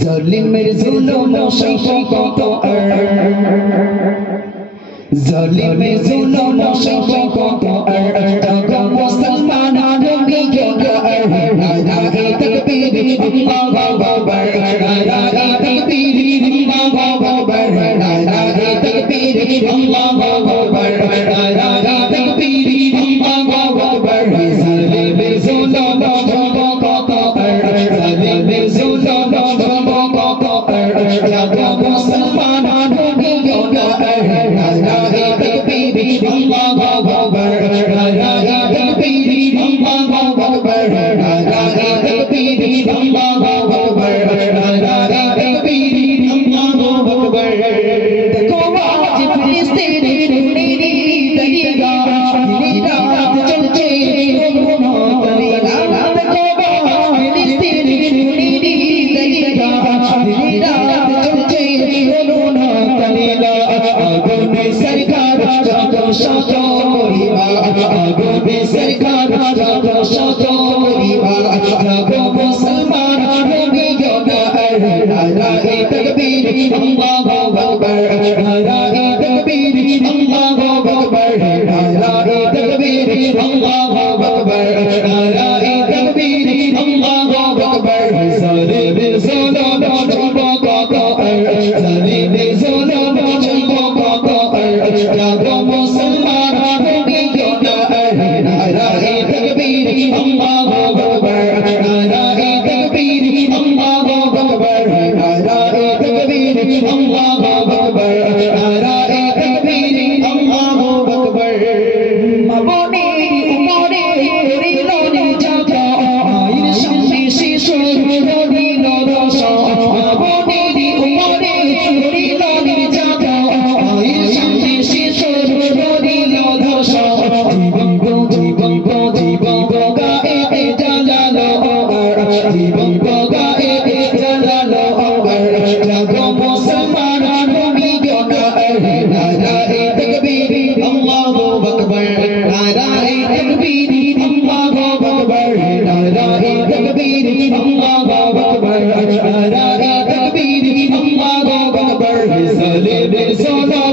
জালিমের জুলুম সইব কত আর জালিমের জুলুম সইব কত আর তাগো মুসলমান নবী গো আর নারায়ে তাকবীর আল্লাহু আকবার নারায়ে তাকবীর আল্লাহু আকবার নারায়ে তাকবীর আল্লাহু আকবার নারায়ে তাকবীর আল্লাহু আকবার জালিমের জুলুম সইব কত আর জালিমের জুলুম সইব কত আর তাগো মুসলমান নবী গো আর নারায়ে তাকবীর আল্লাহু আকবার নারায়ে তাকবীর আল্লাহু আকবার নারায়ে তাকবীর আল্লাহু আকবার নারায়ে তাকবীর আল্লাহু আকবার দেখো আজ ফিলিস্তিন নুরি তরিকা দিরা চলছে কোনো তরিকা দেখো ফিলিস্তিন নুরি তরিকা দিরা চলছে কোনো তরিকা আগুনে সরকার যত শত পরিবার আগুনে সরকার যত শত পরিবার লাগো মুসলমান নবী গো আর নারায়ে তাকবীর আল্লাহু আকবার নারায়ে তাকবীর আল্লাহু আকবার নারায়ে তাকবীর আল্লাহু আকবার নারায়ে তাকবীর আল্লাহু আকবার জালিমের জুলুম সইব কত আর জালিমের জুলুম সইব কত আর তাগো মুসলমান নবী গো আর নারায়ে তাকবীর আল্লাহু আকবার নারায়ে তাকবীর আল্লাহু আকবার নারায়ে তাকবীর আল্লাহু আকবার নারায়ে তাকবীর আল্লাহু আকবার মাবনে উপরে করিল নির্যাত আইন সামনে শিশু রহিল রস মাবনে উপরে করিল নির্যাত আইন সামনে শিশু রহিল রস জীবন গায়ে জালালো জীবন গায়ে জালালো জাগো মুসলমান নবী গো আর নারায়ে তাকবীর আল্লাহু আকবার নারায়ে তাকবীর আল্লাহু আকবার নারায়ে তাকবীর আল্লাহু আকবার নারায়ে তাকবীর আল্লাহু আকবার জালিমের জুলুম